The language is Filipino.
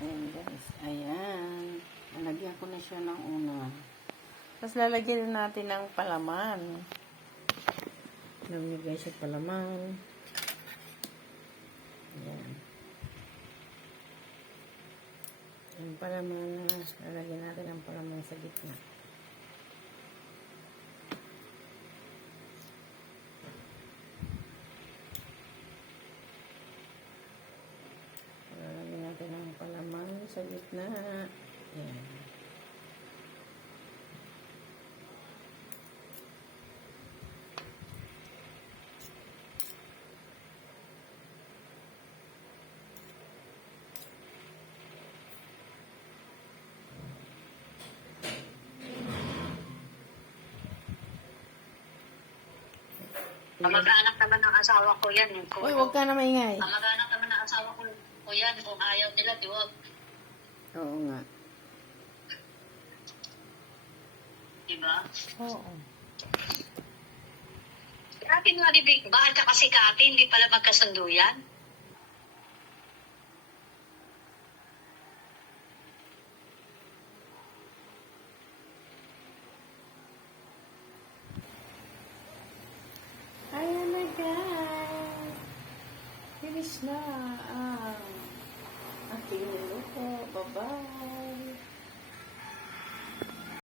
Ayan guys, ayan. Nalagyan ko na siya ng una. Tapos lalagyan natin ng palaman. Namigay siya palaman. Ayan. Yung palaman na lalagyan natin ng palaman sa gitna. Lalagyan natin ng palaman sa gitna. Ayan. Kamag-anak naman ng asawa ko yan. Uy, huwag ka na maingay. Kamag-anak naman ng asawa ko yan. Kung ayaw nila, diwag. Oo nga. Diba? Oo. Kati nga ni Big Ba at saka si Kati, hindi pala magkasundo yan.